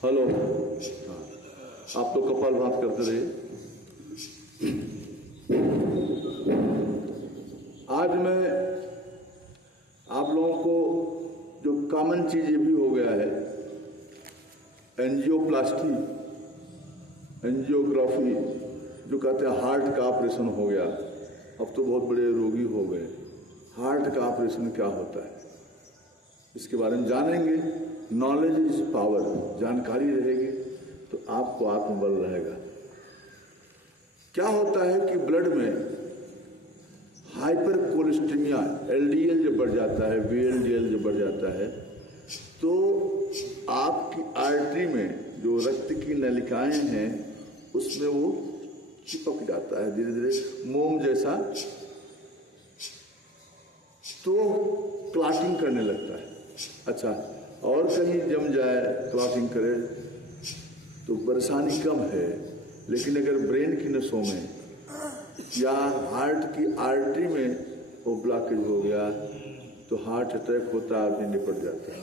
Hello, आप तो कपालभाति करते रहिए। आज मैं आप लोगों को जो कॉमन चीज ये भी हो गया है, एंजियोप्लास्टी, एंजियोग्राफी, जो कहते हैं हार्ट का ऑपरेशन हो गया। अब तो बहुत बड़े रोगी हो गए। हार्ट का ऑपरेशन क्या होता है, इसके बारे में जानेंगे। नॉलेज इज पावर, जानकारी रहेगी तो आपको आत्मबल रहेगा। क्या होता है कि ब्लड में हाइपर कोलेस्टेमिया, एलडीएल जब बढ़ जाता है, वीएलडीएल जब बढ़ जाता है, तो आपकी आर्टरी में जो रक्त की नलिकाएं हैं उसमें वो चिपक जाता है धीरे धीरे मोम जैसा, तो क्लॉटिंग करने लगता है। अच्छा, और कहीं जम जाए, क्लॉटिंग करे तो परेशानी कम है, लेकिन अगर ब्रेन की नसों में या हार्ट की आर्टरी में वो ब्लॉकेज हो गया तो हार्ट अटैक होता, आदमी निपट जाता है।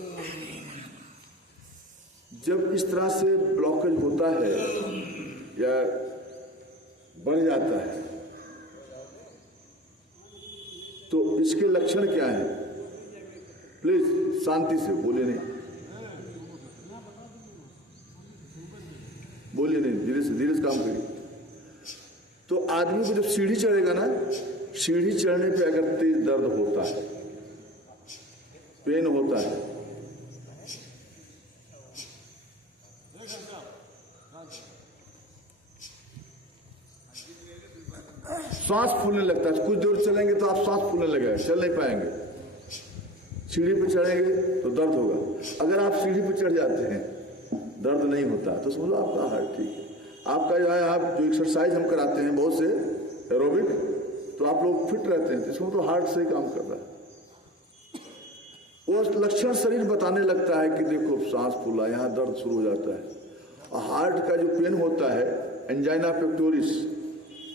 जब इस तरह से ब्लॉकेज होता है या बढ़ जाता है तो इसके लक्षण क्या हैं? प्लीज शांति से बोलिए, नहीं बोलिए, नहीं, धीरे से काम करिए। तो आदमी को जब सीढ़ी चढ़ेगा ना, सीढ़ी चढ़ने पे अगर तेज दर्द होता है, पेन होता है, सांस फूलने लगता है, कुछ दूर चलेंगे तो आप सांस फूलने लगेगा, चल नहीं पाएंगे। सीढ़ी पे चढ़ेंगे तो दर्द होगा। अगर आप सीढ़ी पे चढ़ जाते हैं, दर्द नहीं होता, तो समझो आपका हार्ट ठीक है। आपका जो है, आप जो एक्सरसाइज हम कराते हैं बहुत से एरोबिक, तो आप लोग फिट रहते हैं, इसमें तो हार्ट से ही काम कर रहा है। वो लक्षण शरीर बताने लगता है कि देखो सांस फूला, यहाँ दर्द शुरू हो जाता है। और हार्ट का जो पेन होता है, एंजाइना पेक्टोरिस,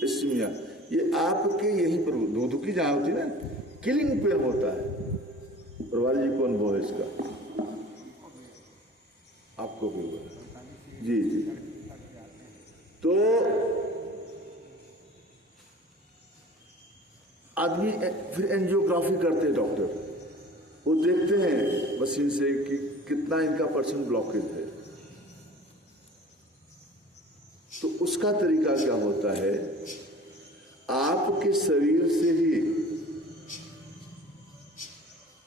इस्मिया, ये आपके यहीं पर धुधुकी जहाँ होती है ना, किलिंग पेन होता है। प्रभारी जी को अनुभव है इसका, आपको भी हुआ? जी जी। तो आदमी फिर एंजियोग्राफी करते हैं डॉक्टर, वो देखते हैं मशीन से कि कितना इनका % ब्लॉकेज है। तो उसका तरीका क्या होता है, आपके शरीर से ही,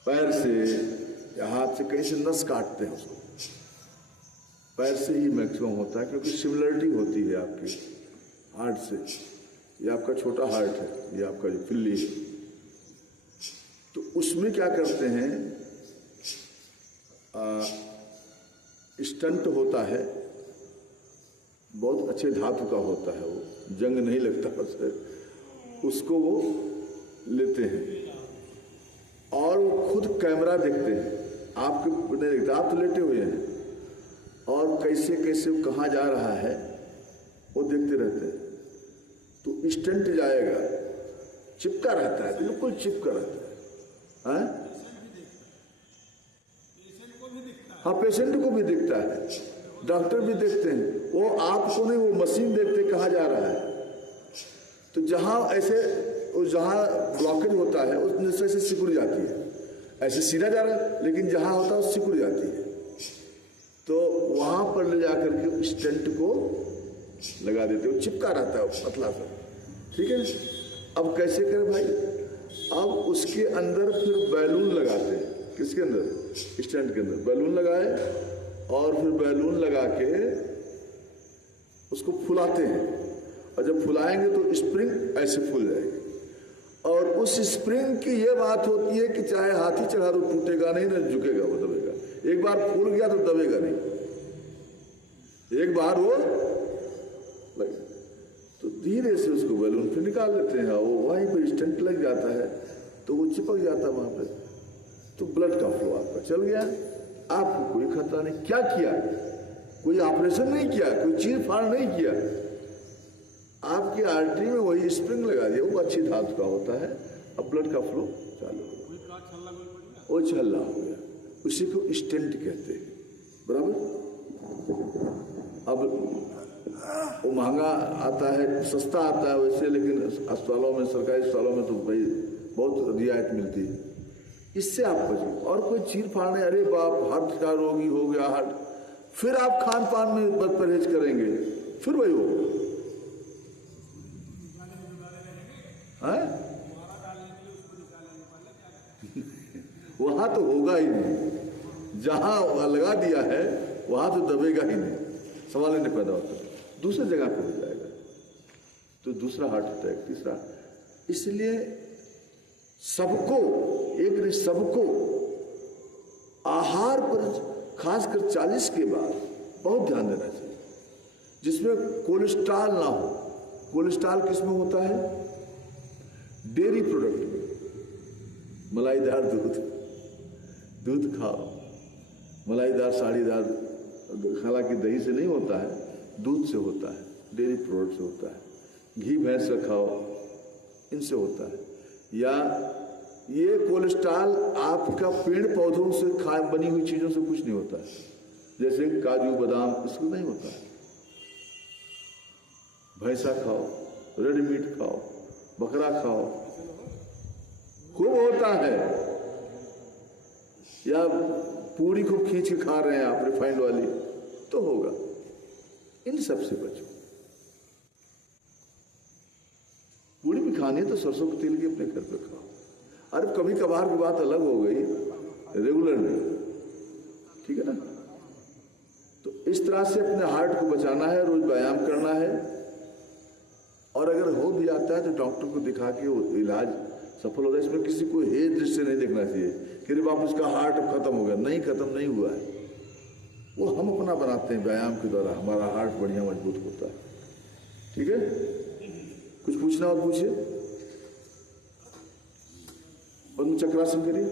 पैर से या हाथ से कहीं से नस काटते हैं उसको, पैर से ही मैक्सिमम होता है, क्योंकि सिमिलरिटी होती है आपके हार्ट से। ये आपका छोटा हार्ट है, ये आपका जो पिल्ली है। तो उसमें क्या करते हैं, स्टंट होता है, बहुत अच्छे धातु का होता है, वो जंग नहीं लगता उससे, उसको वो लेते हैं और वो खुद कैमरा देखते हैं, आपके नहीं देखते, आप तो लेटे हुए हैं, और कैसे कैसे कहाँ जा रहा है वो देखते रहते हैं। तो स्टंट जाएगा, चिपका रहता है, बिल्कुल चिपका रहता है, हाँ? हाँ, पेशेंट को भी दिखता है, डॉक्टर भी देखते हैं, वो आपको नहीं, वो मशीन देखते कहाँ जा रहा है। तो जहां ऐसे, जहां ब्लॉकेज होता है उस से सिकुड़ जाती है, ऐसे सीधा जा रहा है, लेकिन जहां होता है वो सिकुड़ जाती है। तो वहां पर ले जाकर के स्टेंट को लगा देते, वो चिपका रहता है पतला सा, ठीक है। अब कैसे करें भाई, अब उसके अंदर फिर बैलून लगाते हैं। किसके अंदर? स्टेंट के अंदर बैलून लगाए, और फिर बैलून लगा के उसको फुलाते हैं, और जब फुलाएंगे तो स्प्रिंग ऐसे फूल जाएगी। और उस स्प्रिंग की ये बात होती है कि चाहे हाथी चढ़ा दो टूटेगा नहीं, ना झुकेगा, वो दबेगा। एक बार फूल गया तो दबेगा नहीं, एक बार वो लगे तो धीरे से उसको बैलून फिर निकाल लेते हैं, वो वहीं पर स्टंट लग जाता है तो वो चिपक जाता है वहां पे, तो ब्लड का फ्लो आपका चल गया, आपको कोई खतरा नहीं। क्या किया? कोई ऑपरेशन नहीं किया, कोई चीर फाड़ नहीं किया, आपकी आर्टरी में वही स्प्रिंग लगा दिया, वो अच्छी धातु का होता है, अब ब्लड का फ्लो चालू हो गया, वो छल्ला हो गया, उसी को स्टेंट कहते हैं, बराबर। महंगा आता है, सस्ता आता है वैसे, लेकिन अस्पतालों में, सरकारी अस्पतालों में तो भाई बहुत रियायत मिलती है। इससे आप बचो। और कोई चीर फाड़ने, अरे बाप हार्ट का रोगी हो गया हार्ट, फिर आप खान पान में परहेज करेंगे, फिर वही होगा। वहां तो होगा ही नहीं, जहां लगा दिया है वहां तो दबेगा ही नहीं, सवाल ही नहीं पैदा होता, दूसरी जगह पे हो जाएगा। तो दूसरा हार्ट अटैक, तीसरा। इसलिए सबको, एक नहीं सबको आहार पर खासकर 40 के बाद बहुत ध्यान देना चाहिए, जिसमें कोलेस्ट्रॉल ना हो। कोलेस्ट्रॉल किसमें होता है? डेयरी प्रोडक्ट में। मलाईदार दूध, दूध खाओ, मलाईदार साड़ीदार, हालांकि दही से नहीं होता है, दूध से होता है, डेयरी प्रोडक्ट से होता है। घी भैंस का खाओ, इनसे होता है। या ये कोलेस्ट्रॉल आपका पेड़ पौधों से बनी हुई चीजों से कुछ नहीं होता है, जैसे काजू बादाम, इसको नहीं होता है। भैंसा खाओ, रेड मीट खाओ, बकरा खाओ, खूब होता है। या पूरी खूब खींच के खा रहे हैं आप रिफाइंड वाली, तो होगा। इन सब से बचो। पूरी भी खानी है तो सरसों के तेल की अपने घर पे खाओ। अरे कभी कभार की बात अलग हो गई, रेगुलर नहीं, ठीक है ना। तो इस तरह से अपने हार्ट को बचाना है, रोज व्यायाम करना है। और अगर हो भी जाता है तो डॉक्टर को दिखा के वो इलाज सफल हो जाए। इसमें किसी को हे दृष्टि नहीं देखना चाहिए कि अरे बाप उसका हार्ट खत्म हो गया। नहीं, खत्म नहीं हुआ है, वो हम अपना बनाते हैं व्यायाम के द्वारा, हमारा हार्ट बढ़िया मजबूत होता है। ठीक है, कुछ पूछना हो पूछिए। और चक्रासन करिए।